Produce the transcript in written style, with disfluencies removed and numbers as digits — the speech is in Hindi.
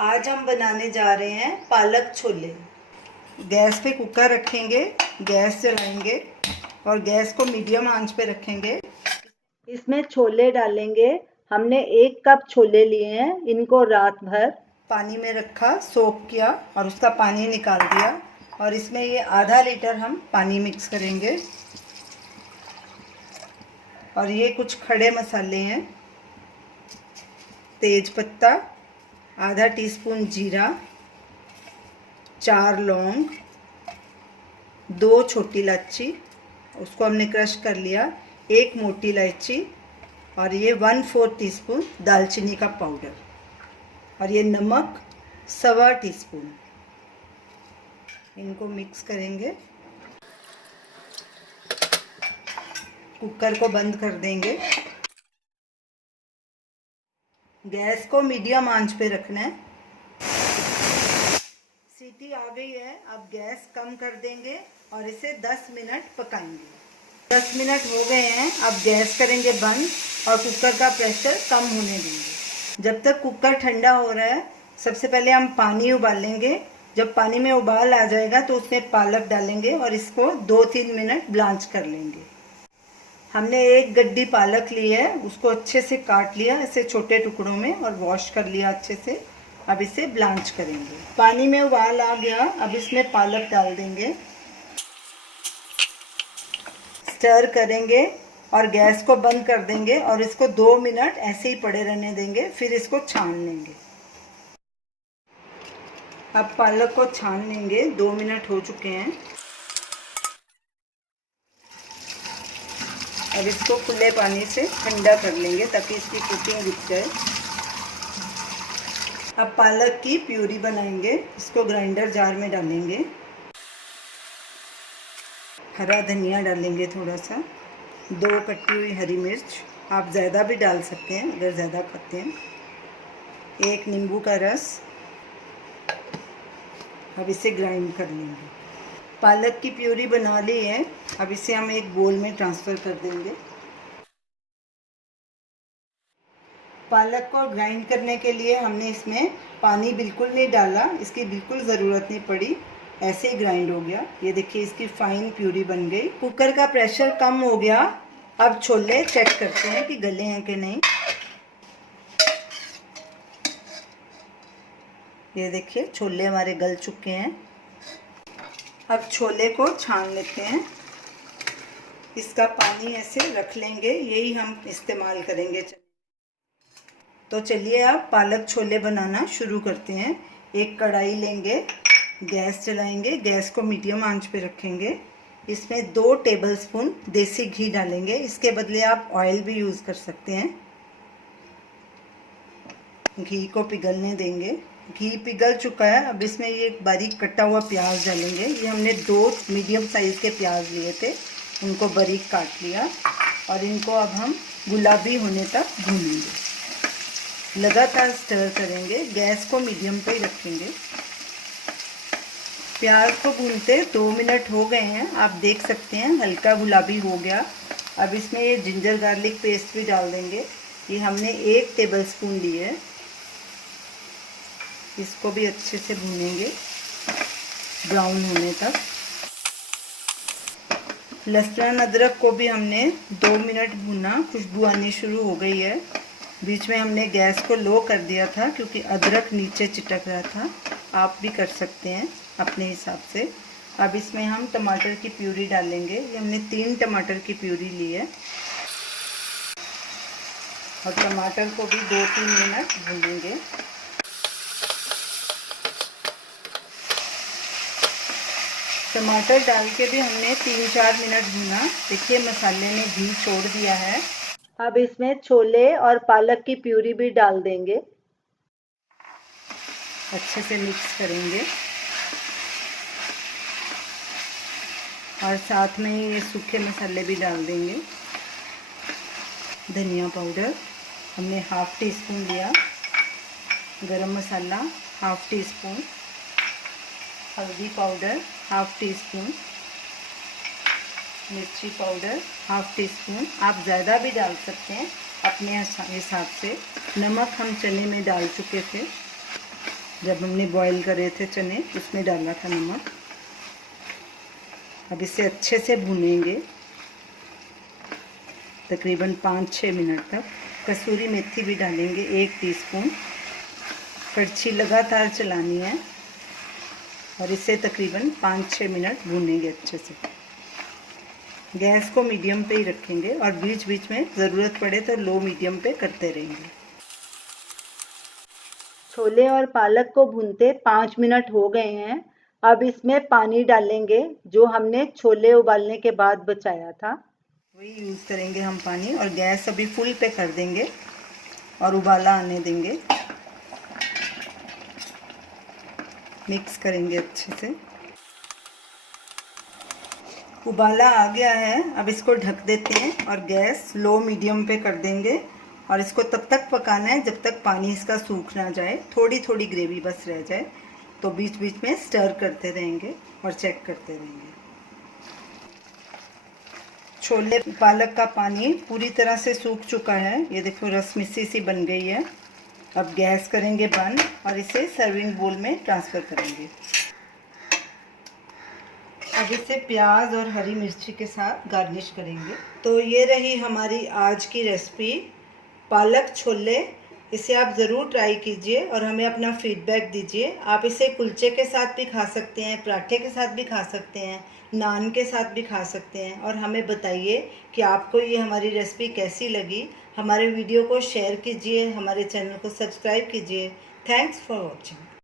आज हम बनाने जा रहे हैं पालक छोले। गैस पे कुकर रखेंगे, गैस जलाएंगे और गैस को मीडियम आंच पे रखेंगे। इसमें छोले डालेंगे। हमने 1 कप छोले लिए हैं, इनको रात भर पानी में रखा, सोक किया और उसका पानी निकाल दिया। और इसमें ये आधा लीटर हम पानी मिक्स करेंगे। और ये कुछ खड़े मसाले हैं, तेज पत्ता, आधा टीस्पून जीरा, 4 लौंग, 2 छोटी इलायची, उसको हमने क्रश कर लिया, 1 मोटी इलायची और ये 1/4 टीस्पून दालचीनी का पाउडर और ये नमक 1/4 टीस्पून। इनको मिक्स करेंगे। कुकर को बंद कर देंगे। गैस को मीडियम आंच पे रखना है। सीटी आ गई है, अब गैस कम कर देंगे और इसे 10 मिनट पकाएंगे। 10 मिनट हो गए हैं, अब गैस करेंगे बंद और कुकर का प्रेशर कम होने देंगे। जब तक कुकर ठंडा हो रहा है, सबसे पहले हम पानी उबालेंगे। जब पानी में उबाल आ जाएगा तो उसमें पालक डालेंगे और इसको 2-3 मिनट ब्लांच कर लेंगे। हमने 1 गड्डी पालक ली है, उसको अच्छे से काट लिया ऐसे छोटे टुकड़ों में और वॉश कर लिया अच्छे से। अब इसे ब्लांच करेंगे। पानी में उबाल आ गया, अब इसमें पालक डाल देंगे, स्टर करेंगे और गैस को बंद कर देंगे और इसको 2 मिनट ऐसे ही पड़े रहने देंगे, फिर इसको छान लेंगे। अब पालक को छान लेंगे, 2 मिनट हो चुके हैं। अब इसको खुले पानी से ठंडा कर लेंगे ताकि इसकी कुकिंग रुक जाए। अब पालक की प्यूरी बनाएंगे। इसको ग्राइंडर जार में डालेंगे। हरा धनिया डालेंगे थोड़ा सा, 2 कटी हुई हरी मिर्च, आप ज़्यादा भी डाल सकते हैं अगर ज़्यादा खाते हैं, 1 नींबू का रस। अब इसे ग्राइंड कर लेंगे। पालक की प्यूरी बना ली है, अब इसे हम एक बोल में ट्रांसफ़र कर देंगे। पालक को ग्राइंड करने के लिए हमने इसमें पानी बिल्कुल नहीं डाला, इसकी बिल्कुल ज़रूरत नहीं पड़ी, ऐसे ही ग्राइंड हो गया। ये देखिए इसकी फाइन प्यूरी बन गई। कुकर का प्रेशर कम हो गया। अब छोले चेक करते हैं कि गले हैं कि नहीं। ये देखिए छोले हमारे गल चुके हैं। अब छोले को छान लेते हैं। इसका पानी ऐसे रख लेंगे, यही हम इस्तेमाल करेंगे। तो चलिए अब पालक छोले बनाना शुरू करते हैं। एक कढ़ाई लेंगे, गैस जलाएंगे, गैस को मीडियम आंच पे रखेंगे। इसमें 2 टेबलस्पून देसी घी डालेंगे, इसके बदले आप ऑयल भी यूज़ कर सकते हैं। घी को पिघलने देंगे। घी पिघल चुका है, अब इसमें ये बारीक कटा हुआ प्याज डालेंगे। ये हमने 2 मीडियम साइज़ के प्याज लिए थे, उनको बारीक काट लिया और इनको अब हम गुलाबी होने तक भूनेंगे। लगातार स्टर करेंगे, गैस को मीडियम पे ही रखेंगे। प्याज को भूनते 2 मिनट हो गए हैं, आप देख सकते हैं हल्का गुलाबी हो गया। अब इसमें ये जिंजर गार्लिक पेस्ट भी डाल देंगे। ये हमने 1 टेबलस्पून ली है। इसको भी अच्छे से भूनेंगे ब्राउन होने तक। लहसुन अदरक को भी हमने 2 मिनट भूना, खुशबू आनी शुरू हो गई है। बीच में हमने गैस को लो कर दिया था क्योंकि अदरक नीचे चिटक रहा था। आप भी कर सकते हैं अपने हिसाब से। अब इसमें हम टमाटर की प्यूरी डालेंगे। ये हमने 3 टमाटर की प्यूरी ली है और टमाटर को भी 2-3 मिनट भूनेंगे। टमाटर डाल के भी हमने 3-4 मिनट भुना। देखिए मसाले ने घी छोड़ दिया है। अब इसमें छोले और पालक की प्यूरी भी डाल देंगे, अच्छे से मिक्स करेंगे और साथ में ये सूखे मसाले भी डाल देंगे। धनिया पाउडर हमने 1/2 टीस्पून लिया, गरम मसाला 1/2 टीस्पून, हल्दी पाउडर 1/2 टीस्पून, मिर्ची पाउडर 1/2 टीस्पून। आप ज़्यादा भी डाल सकते हैं अपने हिसाब से। नमक हम चने में डाल चुके थे। जब हमने बॉईल करे थे चने उसमें डाला था नमक। अब इसे अच्छे से भूनेंगे तकरीबन 5-6 मिनट तक। कसूरी मेथी भी डालेंगे 1 टीस्पून। कड़छी लगातार चलानी है और इसे तकरीबन 5-6 मिनट भूनेंगे अच्छे से। गैस को मीडियम पे ही रखेंगे और बीच बीच में ज़रूरत पड़े तो लो मीडियम पे करते रहेंगे। छोले और पालक को भूनते 5 मिनट हो गए हैं। अब इसमें पानी डालेंगे जो हमने छोले उबालने के बाद बचाया था, वही यूज़ करेंगे हम पानी। और गैस अभी फुल पे कर देंगे और उबाला आने देंगे। मिक्स करेंगे अच्छे से। उबाला आ गया है, अब इसको ढक देते हैं और गैस लो मीडियम पे कर देंगे। और इसको तब तक पकाना है जब तक पानी इसका सूख ना जाए, थोड़ी थोड़ी ग्रेवी बस रह जाए। तो बीच बीच में स्टर करते रहेंगे और चेक करते रहेंगे। छोले पालक का पानी पूरी तरह से सूख चुका है, ये देखो रस मिस्सी सी बन गई है। अब गैस करेंगे बंद और इसे सर्विंग बोल में ट्रांसफ़र करेंगे। अब इसे प्याज और हरी मिर्ची के साथ गार्निश करेंगे। तो ये रही हमारी आज की रेसिपी पालक छोले। इसे आप ज़रूर ट्राई कीजिए और हमें अपना फीडबैक दीजिए। आप इसे कुलचे के साथ भी खा सकते हैं, पराठे के साथ भी खा सकते हैं, नान के साथ भी खा सकते हैं। और हमें बताइए कि आपको ये हमारी रेसिपी कैसी लगी। हमारे वीडियो को शेयर कीजिए, हमारे चैनल को सब्सक्राइब कीजिए। Thanks for watching.